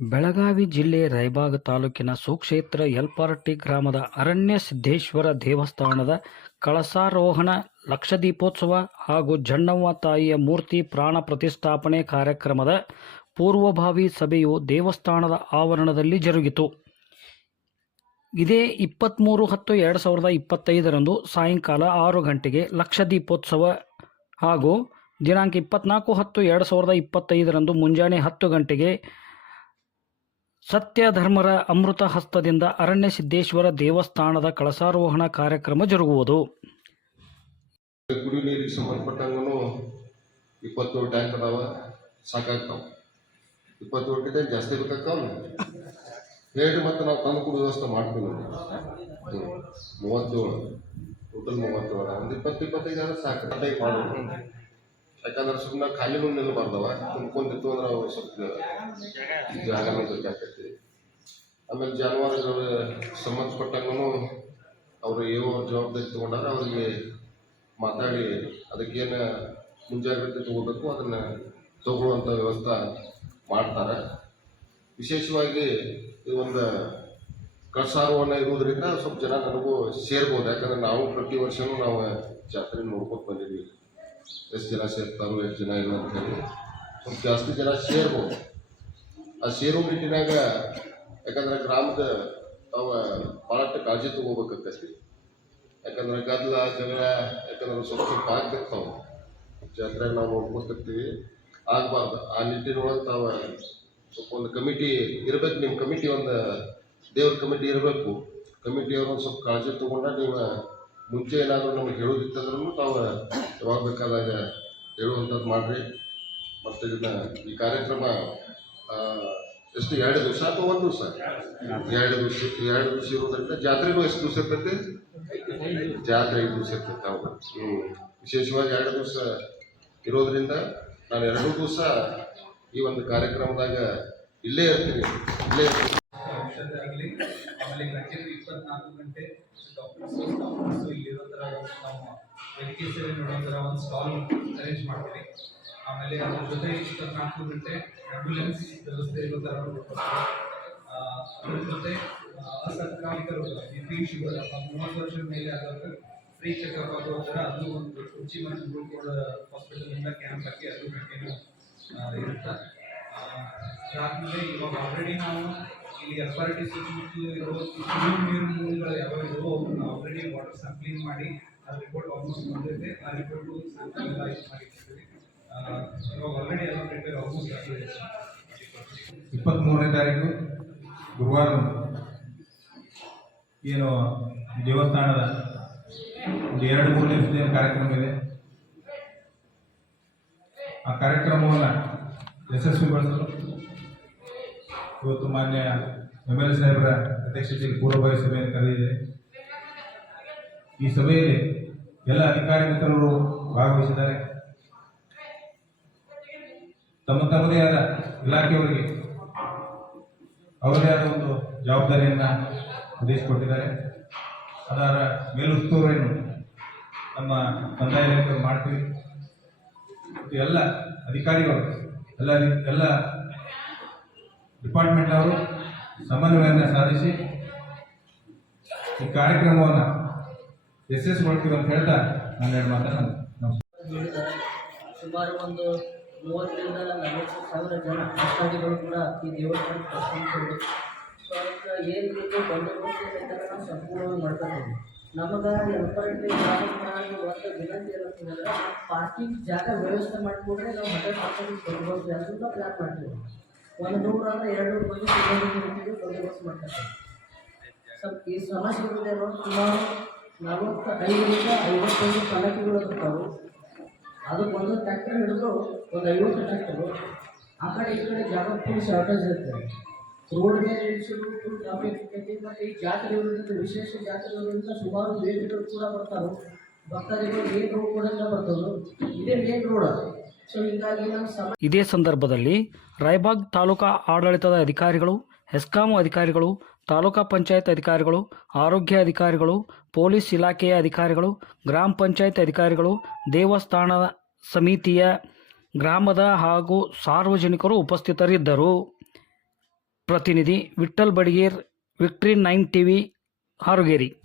ಬೆಳಗಾವಿ ಜಿಲ್ಲೆ ರಾಯಬಾಗ ತಾಲೂಕಿನ ಸುಕ್ಷೇತ್ರ ಯಲ್ಪಾರಟ್ಟಿ ಗ್ರಾಮದ ಅರಣ್ಯ ಸಿದ್ದೇಶ್ವರ ದೇವಸ್ಥಾನದ ಕಳಸಾರೋಹಣ ಲಕ್ಷದೀಪೋತ್ಸವ ಹಾಗೂ ಜಣ್ಣವ್ವ ತಾಯಿಯ ಮೂರ್ತಿ ಪ್ರಾಣ ಪ್ರತಿಷ್ಠಾಪನೆ ಕಾರ್ಯಕ್ರಮದ ಪೂರ್ವಭಾವಿ ಸಭೆಯು ದೇವಸ್ಥಾನದ ಆವರಣದಲ್ಲಿ ಜರುಗಿತು. ಇದೇ ಇಪ್ಪತ್ತ್ಮೂರು ಹತ್ತು ಎರಡು ಸಾವಿರದ ಇಪ್ಪತ್ತೈದರಂದು ಸಾಯಂಕಾಲ ಆರು ಗಂಟೆಗೆ ಲಕ್ಷದೀಪೋತ್ಸವ ಹಾಗೂ ದಿನಾಂಕ ಇಪ್ಪತ್ನಾಲ್ಕು ಹತ್ತು ಎರಡು ಸಾವಿರದ ಇಪ್ಪತ್ತೈದರಂದು ಮುಂಜಾನೆ ಹತ್ತು ಗಂಟೆಗೆ ಸತ್ಯ ಧರ್ಮರ ಅಮೃತ ಹಸ್ತದಿಂದ ಅರಣ್ಯ ಸಿದ್ದೇಶ್ವರ ದೇವಸ್ಥಾನದ ಕಳಸಾರೋಹಣ ಕಾರ್ಯಕ್ರಮ ಜರುಗುವುದು. ಕುಡಿಯೋ ನೀರಿಗೆ ಸಂಬಂಧಪಟ್ಟಂಗೂ ಇಪ್ಪತ್ತೇಳು ಟ್ಯಾಂಕ್ ಅದಾವ ಸಾಕಾಗ್ತಾವ. ಇಪ್ಪತ್ತೇಳು ಜಾಸ್ತಿ ಬೇಕಾಗ್ತಾವ ಹೇಳಿ ಮತ್ತೆ ನಾವು ತಂದು ಕುಡಿದ ವ್ಯವಸ್ಥೆ ಮಾಡ್ತೀವಿ ಮೂವತ್ತೇಳು ಟೋಟಲ್ ಮೂವತ್ತೇಳು. ಒಂದು ಇಪ್ಪತ್ತು, ಇಪ್ಪತ್ತೈದು ಆದ್ರೆ ಸಾಕು. ಮಾಡೋದು. ಯಾಕಂದ್ರೆ ಸುಮ್ಮನೆ ಖಾಲಿನೂ ನಿಲ್ಲಬಾರ್ದವ ತುಂಬ್ಕೊಂಡಿತ್ತು ಅಂದ್ರೆ ಸ್ವಲ್ಪ ಜಾಗ ಬೇಕಾಗ್ತೈತಿ ಆಮೇಲೆ ಜಾನುವಾರುಗಳ ಸಂಬಂಧಪಟ್ಟಂಗೂ ಅವರು ಏನೋ ಜವಾಬ್ದಾರಿ ತೊಗೊಂಡಾಗ ಅವರಿಗೆ ಮಾತಾಡಿ ಅದಕ್ಕೇನು ಮುಂಜಾಗ್ರತೆ ತಗೋಬೇಕು, ಅದನ್ನು ತೊಗೊಳ್ಳುವಂಥ ವ್ಯವಸ್ಥೆ ಮಾಡ್ತಾರೆ. ವಿಶೇಷವಾಗಿ ಈ ಒಂದು ಕಳಸಾರೋಹಣ ಇರುವುದರಿಂದ ಸ್ವಲ್ಪ ಜನ ನನಗೂ ಸೇರ್ಬೋದು. ಯಾಕಂದ್ರೆ ನಾವು ಪ್ರತಿ ವರ್ಷವೂ ನಾವು ಜಾತ್ರೆ ನೋಡ್ಕೊತ ಬಂದಿದ್ವಿ ಎಷ್ಟು ಜನ ಸೇರ್ತಾರೋ, ಎಷ್ಟು ಜನ ಇಲ್ಲ ಅಂತ ಹೇಳಿ. ಸ್ವಲ್ಪ ಜಾಸ್ತಿ ಜನ ಸೇರ್ಬೋದು. ಆ ಸೇರೋ ನಿಟ್ಟಿನಾಗ ಯಾಕಂದ್ರೆ ಗ್ರಾಮದ ನಾವು ಭಾಳಷ್ಟು ಕಾಳಜಿ ತಗೋಬೇಕಾಗ್ತೈತಿ ಯಾಕಂದ್ರೆ ಗದ್ದಲ ಜಗಳ, ಯಾಕಂದ್ರೆ ಸ್ವಲ್ಪ ಸ್ವಲ್ಪ ಆಗ್ತಿರ್ತಾವೆ ಜಾತ್ರೆಗೆ ನಾವು ನೋಡ್ಕೊತಿರ್ತೀವಿ ಆಗಬಾರ್ದು. ಆ ನಿಟ್ಟಿನೊಳಗೆ ತಾವು ಸ್ವಲ್ಪ ಒಂದು ಕಮಿಟಿ ಇರ್ಬೇಕು. ನಿಮ್ಮ ಕಮಿಟಿ ಒಂದು ದೇವ್ರ ಕಮಿಟಿ ಇರಬೇಕು. ಕಮಿಟಿಯವರು ಒಂದು ಸ್ವಲ್ಪ ಕಾಳಜಿ ತಗೊಂಡ ನೀವು ಮುಂಚೆ ಏನಾದರೂ ನಮ್ಗೆ ಹೇಳೋದಿತ್ತಂದ್ರೂ ತಾವು ಯಾವಾಗ ಬೇಕಾದಾಗ ಹೇಳುವಂಥದ್ದು ಮಾಡಿರಿ. ಮತ್ತು ಇದನ್ನ ಈ ಕಾರ್ಯಕ್ರಮ ಎಷ್ಟು ಎರಡು ದಿವಸ ಅಥವಾ ಒಂದು ದಿವಸ? ಎರಡು ದಿವಸ ಎರಡು ದಿವಸ ಇರೋದ್ರಿಂದ ಜಾತ್ರೆಗೂ ಎಷ್ಟು ದಿವಸ ಇರ್ತೈತಿ? ಜಾತ್ರೆ ಐದು ದಿವಸ ಇರ್ತೈತೆ, ಹೌದು. ಹ್ಞೂ ವಿಶೇಷವಾಗಿ ಎರಡು ದಿವಸ ಇರೋದ್ರಿಂದ ನಾನು ಎರಡು ದಿವಸ ಈ ಒಂದು ಕಾರ್ಯಕ್ರಮದಾಗ ಇಲ್ಲೇ ಇರ್ತೀನಿ. ಇಲ್ಲೇ ಇರ್ತೀನಿ. ಗಂಟೆ ಒಂದು ಸ್ಟಾಲ್ ಅರೇಂಜ್ ಮಾಡ್ತೀವಿ. ಆಮೇಲೆ ಅದ್ರ ಜೊತೆ ಬಿಟ್ಟೆ ಆಂಬ್ಯುಲೆನ್ಸ್ ವ್ಯವಸ್ಥೆ ಇರೋ ಥರ ಅದ್ರ ಜೊತೆ ಬಿ ಪಿ ಶುಗರ್ ಮೂವತ್ತು ವರ್ಷದ ಮೇಲೆ ಆದಾಗ ಫ್ರೀ ಚೆಕಪ್ ಆಗೋ ಥರ ಅದು ಒಂದು ಕುರ್ಚಿ ಮತ್ತು ಹಾಸ್ಪಿಟಲ್ ಹಾಸ್ಪಿಟಲಿಂದ ಕ್ಯಾಂಪ್ ಹಾಕಿ ಅದು ಕಂಟಿನ್ಯೂ ಇರುತ್ತೆ. ಅದಾದ್ಮೇಲೆ ಇವಾಗ ಆಲ್ರೆಡಿ ನಾವು ಇಲ್ಲಿ ಅಥಾರಿಟಿ ಸುತ್ತಮುತ್ತಲು ಇರೋ ನೀರು ಮೂಲಗಳು ಯಾವ ಇರೋ ಅವ್ರನ್ನ ಆಲ್ರೆಡಿ ವಾಟರ್ ಸ್ಯಾಂಪ್ಲಿಂಗ್ ಮಾಡಿ ಆ ರಿಪೋರ್ಟ್ ಆಲ್ಮೋಸ್ಟ್ ಬಂದಿದೆ ಆ ರಿಪೋರ್ಟು ಸ್ಯಾಂಪಲ್ ಎಲ್ಲ ಇದು ಇಪ್ಪತ್ತ್ಮೂರನೇ ತಾರೀಕು ಗುರುವಾರ ಏನು ದೇವಸ್ಥಾನದ ಒಂದು ಎರಡು, ಮೂರು ದಿವಸದ ಕಾರ್ಯಕ್ರಮ ಇದೆ. ಆ ಕಾರ್ಯಕ್ರಮವನ್ನು ಯಶಸ್ವಿಗೊಳಿಸಲು ಇವತ್ತು ಮಾನ್ಯ ಎಂ ಎಲ್ ಎ ಸಾಹೇಬರ ಅಧ್ಯಕ್ಷತೆಯಲ್ಲಿ ಪೂರ್ವಭಾವಿ ಸಭೆಯನ್ನು ಕರೆದಿದೆ. ಈ ಸಭೆಯಲ್ಲಿ ಎಲ್ಲ ಅಧಿಕಾರಿ ಮಿತ್ರರು ಭಾಗವಹಿಸಿದ್ದಾರೆ. ತಮ್ಮ ತಮ್ಮದೇ ಆದ ಇಲಾಖೆಯವರಿಗೆ ಅವರದೇ ಆದ ಒಂದು ಜವಾಬ್ದಾರಿಯನ್ನು ಒದಗಿಸಿಕೊಟ್ಟಿದ್ದಾರೆ. ಅದರ ಮೇಲುಸ್ತುವರಿಯನ್ನು ನಮ್ಮ ಕಂದಾಯ ಇಲಾಖೆಯವರು ಮಾಡ್ತೀವಿ. ಎಲ್ಲ ಅಧಿಕಾರಿಗಳು, ಎಲ್ಲ ಎಲ್ಲ ಎಲ್ಲ ಡಿಪಾರ್ಟ್ಮೆಂಟ್ನವರು ಸಮನ್ವಯನ ಸಾಧಿಸಿ ಈ ಕಾರ್ಯಕ್ರಮವನ್ನು ಯಶಸ್ವಿಗೊಳ್ತೀವಿ ಅಂತ ಹೇಳ್ತಾ ನಾನು ಎರಡು ಮಾತನ್ನು ಸುಮಾರು ಒಂದು ಮೂವತ್ತರಿಂದ ನಲವತ್ತು ಸಾವಿರ ಜನ ಭಕ್ತಾದಿಗಳು ಕೂಡ ಈ ದೇವಸ್ಥಾನ ದರ್ಶನ ಸೊ ಅದಕ್ಕೆ ಏನು ಬೇಕು ಬಂದೋಬಸ್ತ್ ನಾವು ಸಂಪೂರ್ಣವಾಗಿ ಮಾಡ್ಕೊತೀವಿ. ನಮಗೆ ಎಲ್ಪರಟ್ಟಿ ಗ್ರಾಮಸ್ಥರಾಗಿ ಒಂದು ವಿನಂತಿ ಏನಂತಂದ್ರೆ ಪಾರ್ಕಿಂಗ್ ಜಾಗ ವ್ಯವಸ್ಥೆ ಮಾಡಿಕೊಂಡ್ರೆ ನಾವು ಹಂಡ್ರೆಡ್ ಪಾರ್ಕಿಂಗ್ ಬಂದೋಬಸ್ತ್ ಅದನ್ನು ಪ್ಲ್ಯಾನ್ ಮಾಡ್ತೀವಿ. ಒಂದು ನೂರ ಅಂದ್ರೆ ಎರಡು ನೂರು ಮಂದಿ ಸಿಬ್ಬಂದಿ ಬಂದೋಬಸ್ತ್ ಮಾಡ್ತಾರೆ. ಸ್ವಲ್ಪ ಈ ಸಮಸ್ಯೆ ಇರೋದೇನೋ ಸುಮಾರು ನಲವತ್ತ ಐದರಿಂದ ಐವತ್ತೊಂದು ಕಲಕಿಗಳು ಬರ್ತಾವೆ. ಅದಕ್ಕೆ ಒಂದು ಟ್ರ್ಯಾಕ್ಟರ್ ಹಿಡಿದ್ರು ಒಂದು ಐವತ್ತು ಟ್ರ್ಯಾಕ್ಟರು. ಆ ಕಡೆ ಈ ಕಡೆ ಜಾಗ ಫುಲ್ ಶಾರ್ಟೇಜ್ ಇರ್ತದೆ ರೋಡ್ ಮೇಲೆ ನಿಲ್ಸಿದ್ರು ಫುಲ್ ಟ್ರಾಫಿಕ್ ಇರ್ತೈತಿ. ಮತ್ತು ಈ ಇರೋದ್ರಿಂದ ವಿಶೇಷ ಜಾತ್ರೆ ಇರೋದ್ರಿಂದ ಸುಮಾರು ಬೇಟೆಗಳು ಕೂಡ ಬರ್ತಾವೆ ಭಕ್ತಾದಿಗಳು ಮೇನ್ ರೋಡ್ ಕೂಡ ಬರ್ತಾವೆ ಇದೇ ಮೇನ್ ರೋಡ್ ನಮ್ಮ ಇದೇ ಸಂದರ್ಭದಲ್ಲಿ ರಾಯಬಾಗ್ ತಾಲೂಕಾ ಆಡಳಿತದ ಅಧಿಕಾರಿಗಳು, ಹೆಸ್ಕಾಂ ಅಧಿಕಾರಿಗಳು ತಾಲೂಕಾ ಪಂಚಾಯತ್ ಅಧಿಕಾರಿಗಳು, ಆರೋಗ್ಯ ಅಧಿಕಾರಿಗಳು, ಪೊಲೀಸ್ ಇಲಾಖೆಯ ಅಧಿಕಾರಿಗಳು, ಗ್ರಾಮ ಪಂಚಾಯತ್ ಅಧಿಕಾರಿಗಳು, ದೇವಸ್ಥಾನ ಸಮಿತಿಯ ಗ್ರಾಮದ ಹಾಗೂ ಸಾರ್ವಜನಿಕರು ಉಪಸ್ಥಿತರಿದ್ದರು. ಪ್ರತಿನಿಧಿ Vitthal Badiger, victory nine TV, Harugeri.